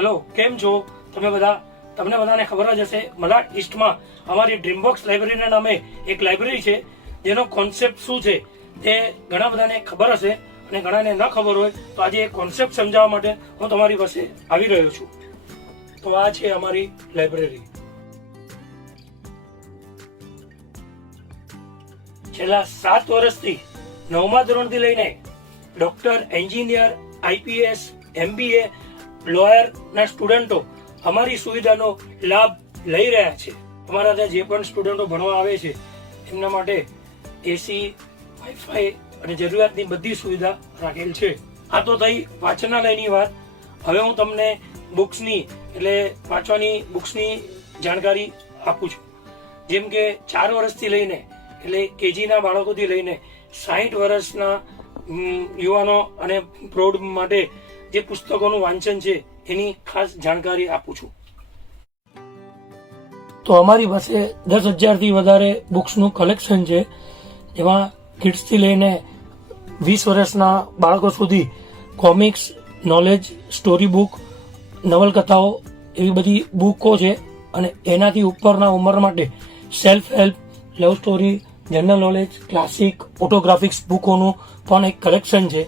Hello, કેમ છો તમે બધા? તમને બધાને ખબર જ હશે, મલાડ ઈસ્ટમાં અમારી ડ્રીમબોક્સ લાઇબ્રેરીના નામે એક લાઇબ્રેરી છે, જેનો કોન્સેપ્ટ શું છે તે ઘણા બધાને ખબર હશે અને ઘણાને ન ખબર હોય. તો આજે એ કોન્સેપ્ટ સમજાવવા માટે હું તમારી પાસે આવી રહ્યો છું. તો આ છે અમારી લાઇબ્રેરી. છેલ્લા 7 વર્ષથી 9મા ધોરણથી લઈને ડોક્ટર, એન્જિનિયર, આઈપીએસ, MBA, લોયરના સ્ટુડન્ટો અમારી સુવિધાનો લાભ લઈ રહ્યા છે. અમારા ત્યાં જે પણ સ્ટુડન્ટો ભણવા આવે છે એમના માટે એસી, વાઈફાઈ અને જરૂરિયાતની બધી સુવિધા રાખેલ છે. આ તો થઈ વાંચનાલયની વાત. હવે હું તમને બુક્સની એટલે વાંચવાની બુક્સની જાણકારી આપું છું. જેમ કે 4 વર્ષથી લઈને એટલે કેજીના બાળકોથી લઈને 60 વર્ષના યુવાનો અને પ્રૌઢ માટે જે પુસ્તકોનું વાંચન છે એની ખાસ જાણકારી આપું છું. તો અમારી પાસે 10,000થી વધારે બુક્સનું કલેક્શન છે, જેમાં કિડ્સથી લઈને 20 વર્ષના બાળકો સુધી કોમિક્સ, નોલેજ, સ્ટોરી બુક, નવલકથાઓ એવી બધી બુકો છે. અને એનાથી ઉપરના ઉંમર માટે self help, love story, general knowledge, classic, autographics બુકોનું પણ એક કલેક્શન છે,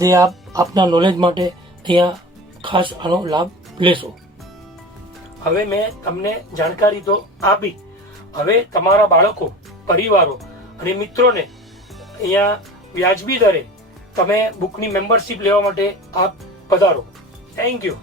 જે આપ આપના નોલેજ માટે ત્યાં ખાસ આનો લાભ લેશો. હવે મેં તમને જાણકારી તો આપી. હવે તમારા બાળકો, પરિવારો અને મિત્રોને અહીંયા વ્યાજબી દરે તમે બુકની મેમ્બરશિપ લેવા માટે આપ પધારો. Thank you.